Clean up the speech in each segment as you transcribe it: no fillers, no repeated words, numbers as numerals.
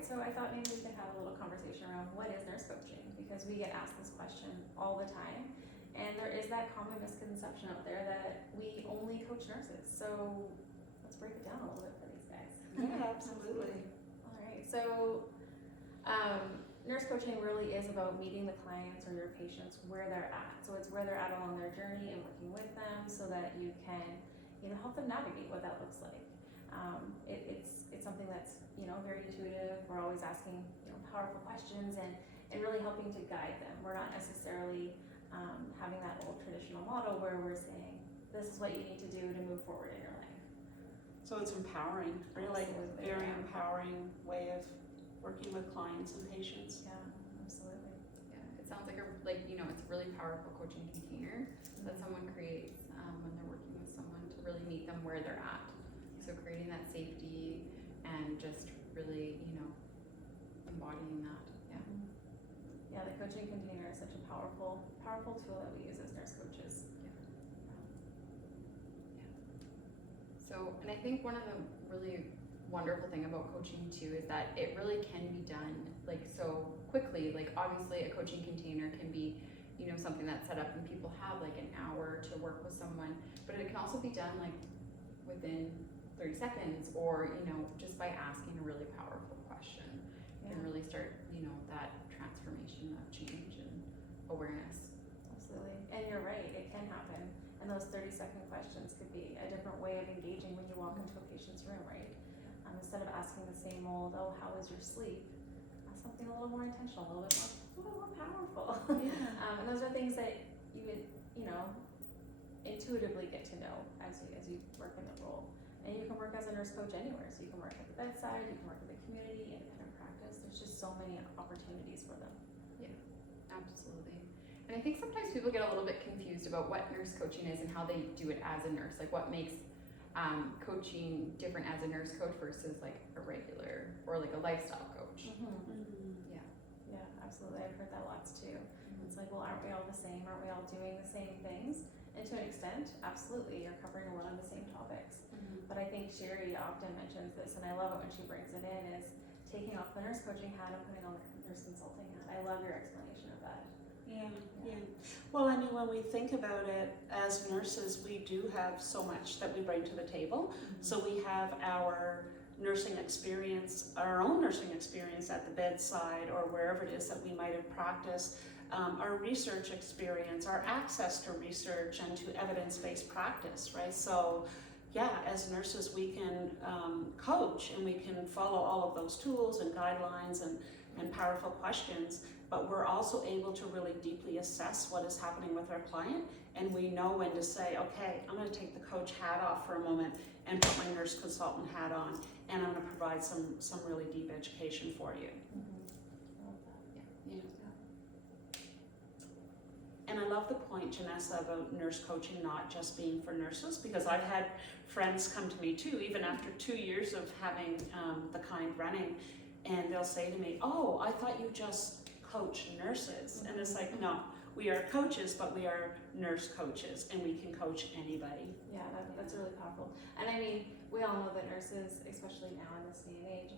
right, so I thought maybe we could have a little conversation around what is nurse coaching, because we get asked this question all the time, and there is that common misconception out there that we only coach nurses. So let's break it down a little bit for these guys. Yeah, absolutely. All right, so nurse coaching really is about meeting the clients or your patients where they're at. So it's where they're at along their journey and working with them so that you can, help them navigate what that looks like. It's something that's, very intuitive. We're always asking, powerful questions and really helping to guide them. We're not necessarily having that old traditional model where we're saying, this is what you need to do to move forward in your life. So it's empowering, really, Absolutely, very yeah. empowering way of working with clients and patients. Yeah, absolutely. Yeah, it sounds like it's a really powerful coaching container that someone creates when they're working with someone to really meet them where they're at. So creating that safety and just really, embodying that. Yeah. Yeah, the coaching container is such a powerful tool that we use as nurse coaches. So, and I think one of the really wonderful thing about coaching too is that it really can be done so quickly. Obviously a coaching container can be, something that's set up and people have an hour to work with someone, but it can also be done within 30 seconds or, just by asking a really powerful question. You can really start, that transformation of change and awareness. Absolutely. And you're right, it can happen. And those 30-second questions could be a different way of engaging when you walk into a patient's room, right? Instead of asking the same old, oh, how was your sleep? Ask something a little more intentional, a little bit more powerful. Yeah. And those are things that you would, intuitively get to know as you work in the role. And you can work as a nurse coach anywhere. So you can work at the bedside, you can work in the community, independent practice. There's just so many opportunities for them. Absolutely. And I think sometimes people get a little bit confused about what nurse coaching is and how they do it as a nurse. What makes coaching different as a nurse coach versus a regular or a lifestyle coach. Yeah, absolutely. I've heard that lots too. It's well, aren't we all the same? Aren't we all doing the same things? And to an extent, absolutely, you're covering a lot of the same topics. But I think Sherry often mentions this, and I love it when she brings it in, is taking off the nurse coaching hat and putting on the nurse consulting hat. I love your explanation of that. Yeah. Well, when we think about it, as nurses, we do have so much that we bring to the table. So we have our nursing experience, our own nursing experience at the bedside or wherever it is that we might have practiced, our research experience, our access to research and to evidence-based practice, right? So yeah, as nurses, we can coach and we can follow all of those tools and guidelines and powerful questions, but we're also able to really deeply assess what is happening with our client, and we know when to say, okay, I'm going to take the coach hat off for a moment and put my nurse consultant hat on, and I'm going to provide some really deep education for you. I love that. And I love the point, Janessa, about nurse coaching not just being for nurses, because I've had friends come to me too, even after 2 years of having the Kind running, and they'll say to me, oh, I thought you just coach nurses. And it's no, we are coaches, but we are nurse coaches, and we can coach anybody. Yeah, that's really powerful. And we all know that nurses, especially now in this day and age,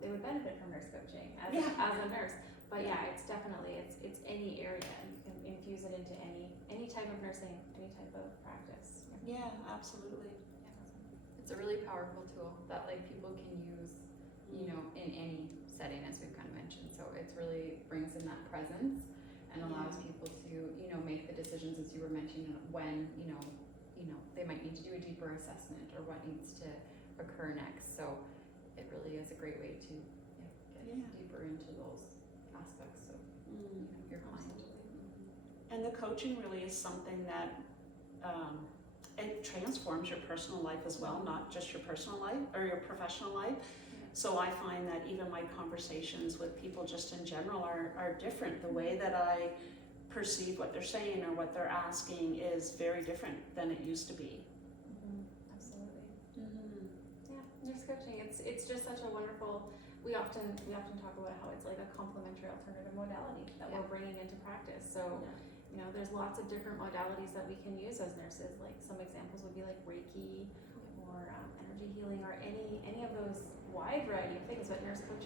they would benefit from nurse coaching as a nurse. But yeah, it's definitely, it's any area. You can infuse it into any type of nursing, any type of practice. Yeah, absolutely. It's a really powerful tool that people can use, in any setting, as we've kind of mentioned. So it's really brings in that presence and allows people to, make the decisions, as you were mentioning, when, they might need to do a deeper assessment or what needs to occur next. So it really is a great way to get deeper into those aspects of your client. And the coaching really is something that it transforms your personal life as well, not just your personal life or your professional life. So I find that even my conversations with people just in general are different. The way that I perceive what they're saying or what they're asking is very different than it used to be. Absolutely. Yeah, nurse coaching, it's just such a wonderful, we often talk about how it's a complementary alternative modality that we're bringing into practice. So there's lots of different modalities that we can use as nurses. Some examples would be Reiki or energy healing or any of those wide variety of things, but nurse coaching